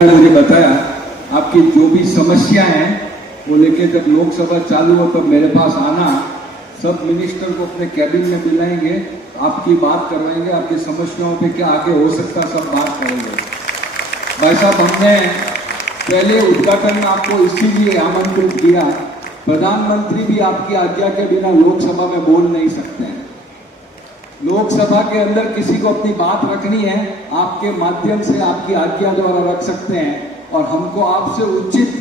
मुझे बताया आपकी जो भी समस्या है वो लेके जब लोकसभा चालू हो तब मेरे पास आना, सब मिनिस्टर को अपने कैबिन में बुलाएंगे, आपकी बात करवाएंगे, आपकी समस्याओं पे क्या आगे हो सकता सब बात करेंगे। भाई साहब, हमने पहले उद्घाटन में आपको इसीलिए आमंत्रित किया, प्रधानमंत्री भी आपकी आज्ञा के बिना लोकसभा में बोल नहीं सकते हैं। लोकसभा के अंदर किसी को अपनी बात रखनी है, आपके माध्यम से आपकी आज्ञा द्वारा रख सकते हैं। और हमको आपसे उचित,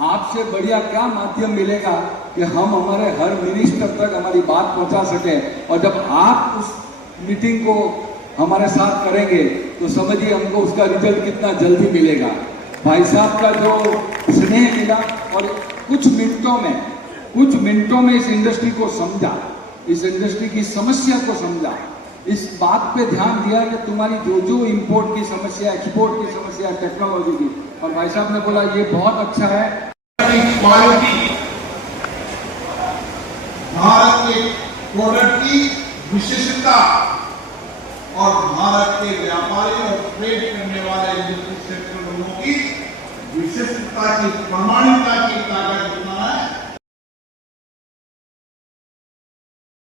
आपसे बढ़िया क्या माध्यम मिलेगा कि हम हमारे हर मिनिस्टर तक हमारी बात पहुंचा सके। और जब आप उस मीटिंग को हमारे साथ करेंगे तो समझिए हमको उसका रिजल्ट कितना जल्दी मिलेगा। भाई साहब का जो स्नेह मिला और कुछ मिनटों में इस इंडस्ट्री को समझा, इस इंडस्ट्री की समस्या को समझा, इस बात पे ध्यान दिया कि तुम्हारी जो जो इंपोर्ट की समस्या, एक्सपोर्ट की समस्या, टेक्नोलॉजी की, और भाई साहब ने बोला ये बहुत अच्छा है। क्वालिटी भारत के प्रोडक्ट की विशेषता और भारत के व्यापारी और ट्रेड करने वाले इंडस्ट्री सेक्टर लोगों की विशेषता की प्रमाणिकता की ताकत कितना है।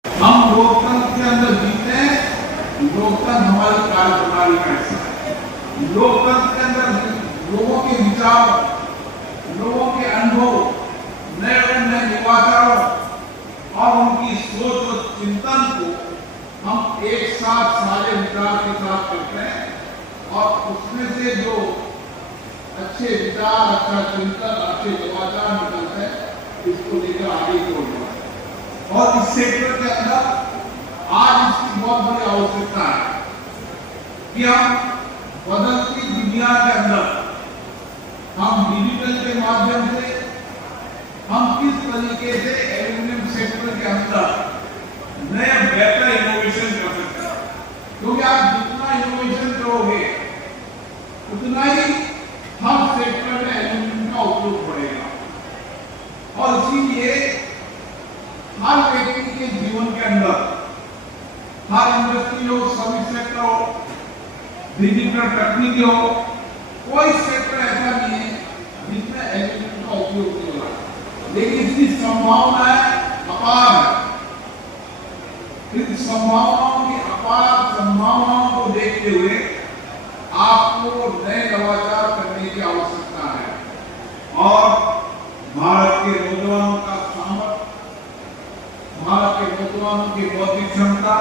हम लोकतंत्र के अंदर जीते हैं। लोकतंत्र हमारी कार्यप्रणाली का हिस्सा है। लोकतंत्र के अंदर लोगों के विचार, लोगों के अनुभव, नए नए नवाचारों और उनकी सोच और चिंतन को हम एक साथ सारे विचार के साथ करते हैं और उसमें से जो अच्छे विचार, अच्छा चिंतन, अच्छे नवाचार निकलते हैं इसको लेकर आगे बढ़ना है। और इस सेक्टर के अंदर आज इसकी बहुत बड़ी आवश्यकता है कि हम बदलती दुनिया के अंदर हम डिजिटल के माध्यम से हम किस तरीके से एल्यूमिनियम सेक्टर के अंदर नए बेहतर इनोवेशन कर सकते हैं। क्योंकि आप जितना इनोवेशन करोगे उतना ही हर सेक्टर में एल्यूमिनियम का उपयोग बढ़ेगा। और इसीलिए हर व्यक्ति के जीवन के अंदर, हर इंडस्ट्री हो, सर्विस सेक्टर हो, डिजिटल तकनीकी हो, कोई सेक्टर ऐसा नहीं है जिसमें एल्यूमिनियम का उपयोग नहीं हो रहा। लेकिन इसकी संभावनाएं अपार है। इन संभावनाओं की अपार संभावनाओं को देखते हुए आपको नए नवाचार करने की आवश्यकता है। और भारत के नौजवानों का सामर्थ्य, भारत के नौजवानों की बौद्धिक क्षमता,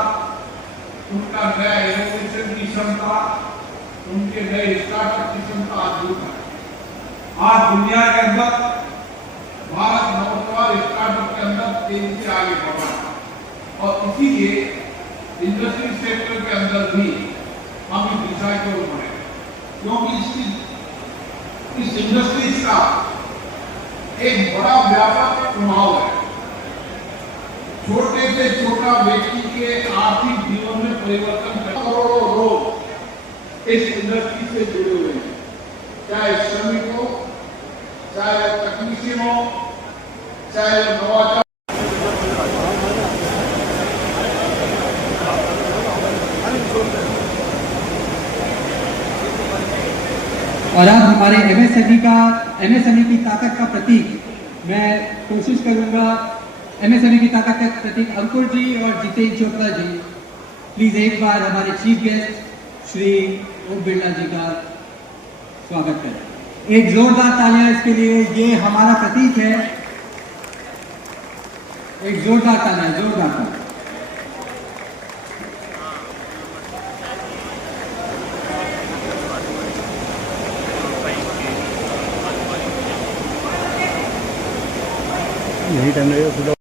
उनका नया इनोवेशन की क्षमता, उनके नए स्टार्टअप की क्षमता अद्भुत है। आज दुनिया के अंदर भारत नौजवान स्टार्टअप के अंदर तेजी से आगे बढ़ रहा है और इसीलिए इंडस्ट्री सेक्टर के अंदर भी हम इस दिशा की ओर बढ़े, क्योंकि इस इंडस्ट्री का एक बड़ा व्यापक प्रभाव है। छोटे से छोटा व्यक्ति के आर्थिक जीवन में परिवर्तन कर करोड़ों लोग इस इंडस्ट्री से जुड़े हुए हैं, चाहे श्रमिक हो, चाहे तकनीशियन हो, चाहे नवाचार। और अब हमारे एमएसएमई की ताकत का प्रतीक, मैं कोशिश करूंगा एमएसएमई की ताकत का प्रतीक अंकुर जी और जितेंद्र चोपड़ा जी, प्लीज एक बार हमारे चीफ गेस्ट श्री ओम बिरला जी का स्वागत करें। एक जोरदार तालियां इसके लिए, ये हमारा प्रतीक है। एक जोरदार तालियां, जोरदार तालियां। यही टाइम लगेगा।